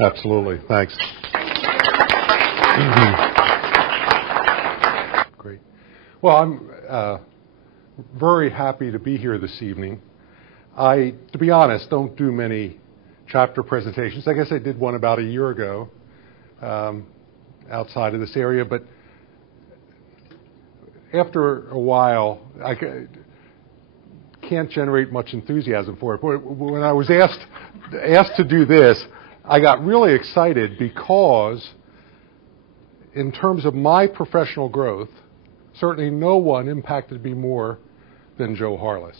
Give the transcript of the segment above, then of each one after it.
Absolutely. Thanks. Great. Well, I'm very happy to be here this evening. I, to be honest, don't do many chapter presentations. I guess I did one about a year ago outside of this area, but after a while, I can't generate much enthusiasm for it. But when I was asked to do this, I got really excited because in terms of my professional growth, certainly no one impacted me more than Joe Harless.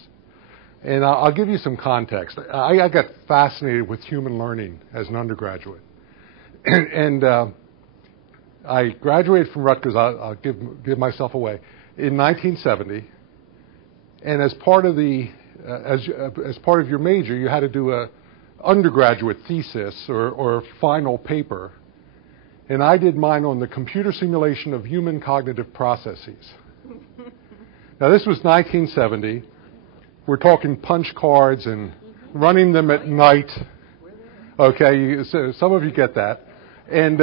And I'll give you some context. I got fascinated with human learning as an undergraduate. And I graduated from Rutgers, I'll give myself away, in 1970. And as part of as part of your major, you had to do a undergraduate thesis or final paper. And I did mine on the computer simulation of human cognitive processes. Now, this was 1970. We're talking punch cards and running them at night. Okay, so some of you get that. And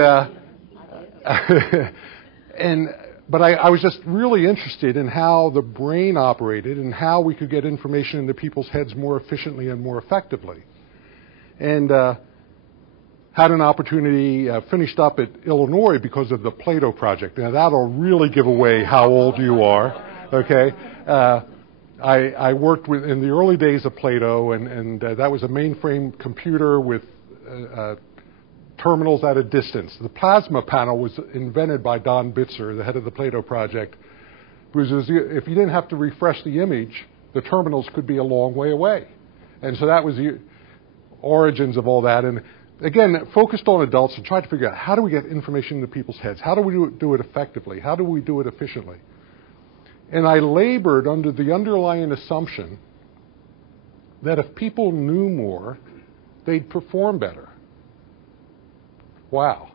but I was just really interested in how the brain operated and how we could get information into people's heads more efficiently and more effectively. And had an opportunity, finished up at Illinois because of the Plato project. Now, that'll really give away how old you are, okay? I worked in the early days of Plato, and that was a mainframe computer with terminals at a distance. The plasma panel was invented by Don Bitzer, the head of the Plato project, because if you didn't have to refresh the image, the terminals could be a long way away. And so that was the origins of all that. And again, focused on adults and tried to figure out how do we get information into people's heads? How do we do it effectively? How do we do it efficiently? And I labored under the underlying assumption that if people knew more, they'd perform better. Wow.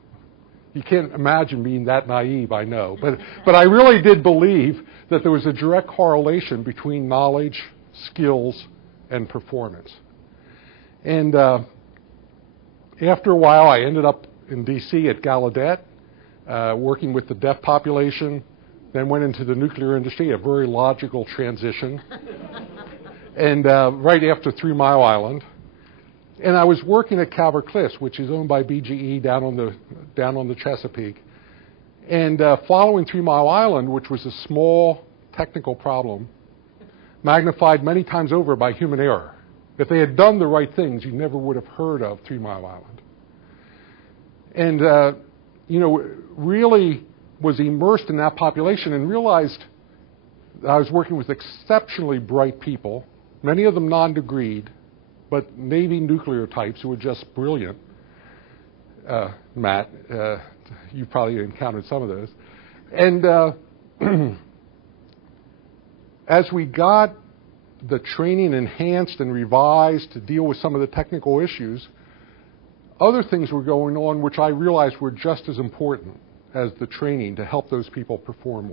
You can't imagine being that naive, I know. But I really did believe that there was a direct correlation between knowledge, skills, and performance. And after a while, I ended up in D.C. at Gallaudet, working with the deaf population, then went into the nuclear industry, a very logical transition, and right after 3 Mile Island. And I was working at Calvert Cliffs, which is owned by BGE down on the Chesapeake. And following 3 Mile Island, which was a small technical problem, magnified many times over by human error. If they had done the right things, you never would have heard of 3 Mile Island. And, really was immersed in that population and realized I was working with exceptionally bright people, many of them non-degreed, but Navy nuclear types who were just brilliant. Matt, you probably encountered some of those. And as we got the training enhanced and revised to deal with some of the technical issues, other things were going on which I realized were just as important as the training to help those people perform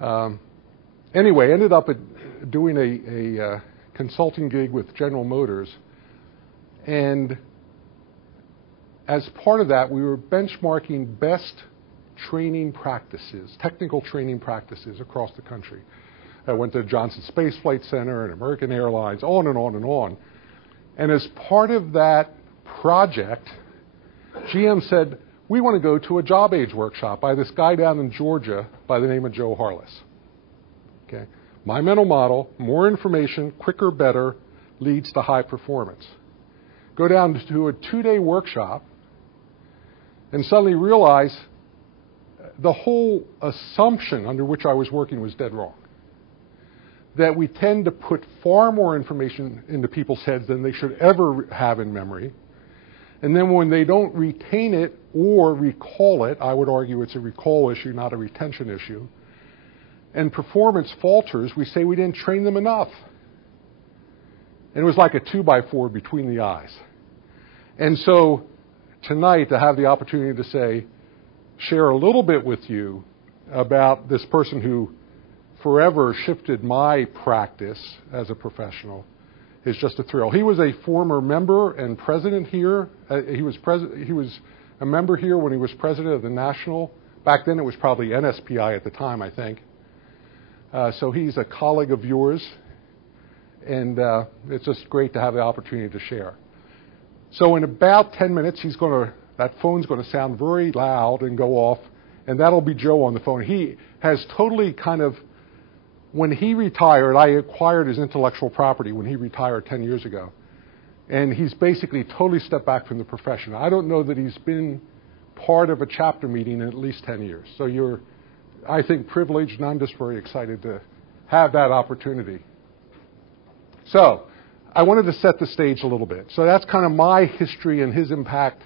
well. Anyway, ended up doing a consulting gig with General Motors, and as part of that, we were benchmarking best training practices, technical training practices across the country. I went to Johnson Space Flight Center and American Airlines, on and on and on. And as part of that project, GM said, we want to go to a job aids workshop by this guy down in Georgia by the name of Joe Harless. Okay. My mental model, more information, quicker, better, leads to high performance. Go down to a 2-day workshop and suddenly realize the whole assumption under which I was working was dead wrong. That we tend to put far more information into people's heads than they should ever have in memory. And then when they don't retain it or recall it, I would argue it's a recall issue, not a retention issue, and performance falters, we say we didn't train them enough. And it was like a 2x4 between the eyes. And so tonight, to have the opportunity to share a little bit with you about this person who forever shifted my practice as a professional is just a thrill. He was a former member and president here. He was a member here when he was president of the national. Back then it was probably NSPI at the time, I think. So he's a colleague of yours, and it's just great to have the opportunity to share. So in about 10 minutes, that phone's going to sound very loud and go off, and that'll be Joe on the phone. He has totally when he retired, I acquired his intellectual property when he retired 10 years ago. And he's basically totally stepped back from the profession. I don't know that he's been part of a chapter meeting in at least 10 years. So you're, I think, privileged, and I'm just very excited to have that opportunity. So I wanted to set the stage a little bit. So that's kind of my history and his impact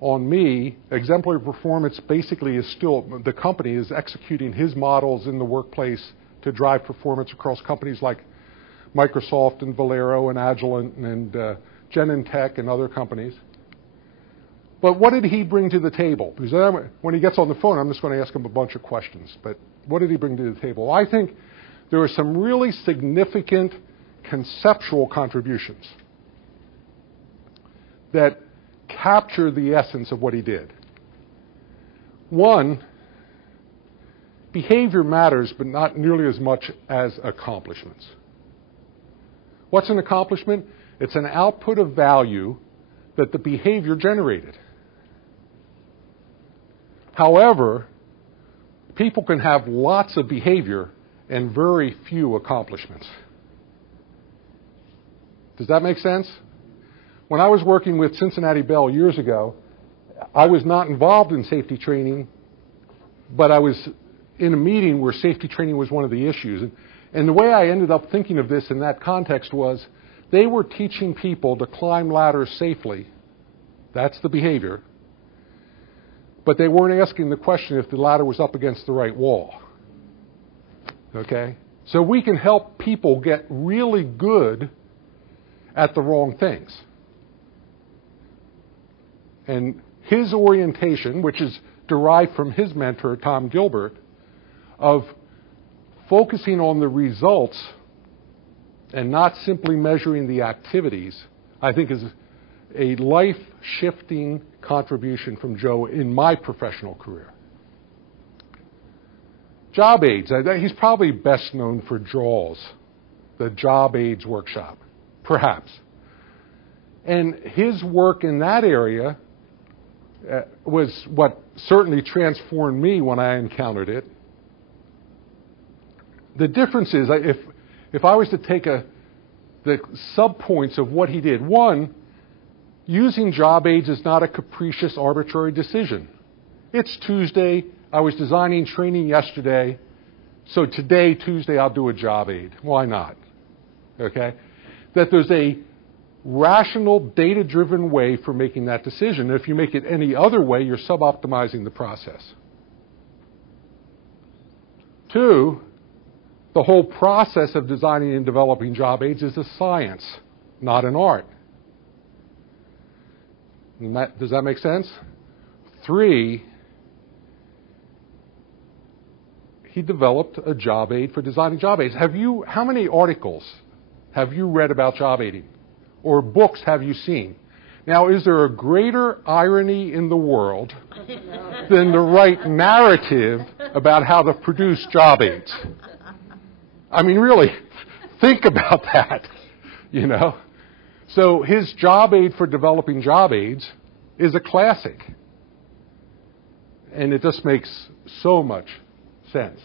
on me. Exemplary performance basically is still, the company is executing his models in the workplace to drive performance across companies like Microsoft and Valero and Agilent and Genentech and other companies. But what did he bring to the table? Because when he gets on the phone, I'm just going to ask him a bunch of questions. But what did he bring to the table? I think there are some really significant conceptual contributions that capture the essence of what he did. One, behavior matters, but not nearly as much as accomplishments. What's an accomplishment? It's an output of value that the behavior generated. However, people can have lots of behavior and very few accomplishments. Does that make sense? When I was working with Cincinnati Bell years ago, I was not involved in safety training, but I was in a meeting where safety training was one of the issues. And the way I ended up thinking of this in that context was they were teaching people to climb ladders safely. That's the behavior. But they weren't asking the question if the ladder was up against the right wall. Okay? So we can help people get really good at the wrong things. And his orientation, which is derived from his mentor, Tom Gilbert, of focusing on the results and not simply measuring the activities, I think is a life-shifting contribution from Joe in my professional career. Job aids. He's probably best known for JAWS, the Job Aids Workshop, perhaps. And his work in that area was what certainly transformed me when I encountered it. The difference is, if I was to take the sub-points of what he did, one, using job aids is not a capricious, arbitrary decision. It's Tuesday. I was designing training yesterday. So today, Tuesday, I'll do a job aid. Why not? Okay? That there's a rational, data-driven way for making that decision. And if you make it any other way, you're sub-optimizing the process. Two, the whole process of designing and developing job aids is a science, not an art. Does that make sense? Three, he developed a job aid for designing job aids. How many articles have you read about job aiding? Or books have you seen? Now, is there a greater irony in the world than to write narrative about how to produce job aids? I mean, really, think about that, you know. So his job aid for developing job aids is a classic. And it just makes so much sense.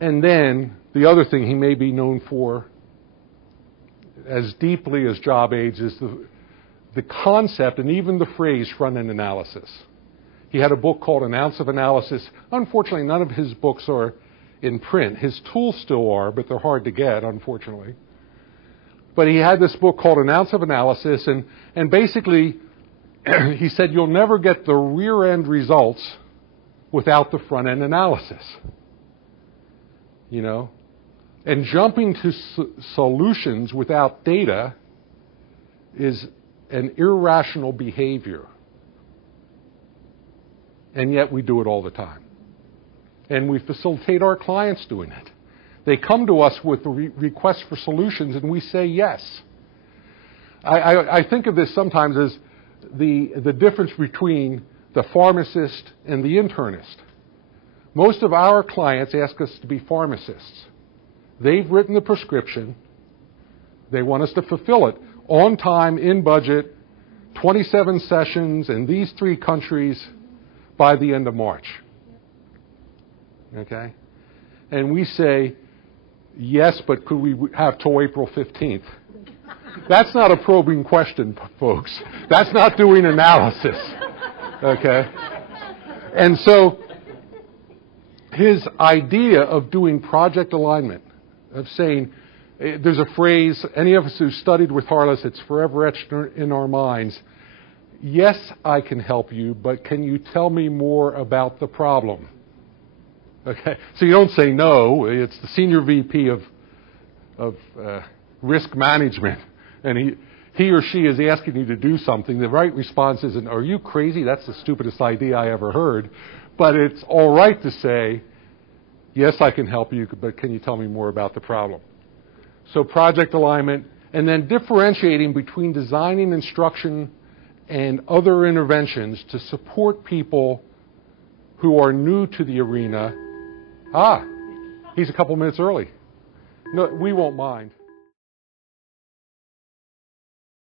And then the other thing he may be known for as deeply as job aids is the concept and even the phrase front-end analysis. He had a book called An Ounce of Analysis. Unfortunately, none of his books are in print. His tools still are, but they're hard to get, unfortunately. But he had this book called An Ounce of Analysis, and basically he said you'll never get the rear-end results without the front-end analysis. You know? And jumping to solutions without data is an irrational behavior. And yet we do it all the time. And we facilitate our clients doing it. They come to us with requests for solutions, and we say yes. I think of this sometimes as the difference between the pharmacist and the internist. Most of our clients ask us to be pharmacists. They've written the prescription. They want us to fulfill it on time, in budget, 27 sessions in these 3 countries by the end of March. Okay? And we say, yes, but could we have till April 15th? That's not a probing question, folks. That's not doing analysis. Okay? And so his idea of doing project alignment, of saying, there's a phrase, any of us who studied with Harless, it's forever etched in our minds. Yes, I can help you, but can you tell me more about the problem? Okay, so you don't say no. It's the senior VP of risk management, and he or she is asking you to do something. The right response isn't, are you crazy? That's the stupidest idea I ever heard. But it's all right to say, yes, I can help you, but can you tell me more about the problem? So project alignment, and then differentiating between designing instruction and other interventions to support people who are new to the arena. He's a couple minutes early. No, we won't mind.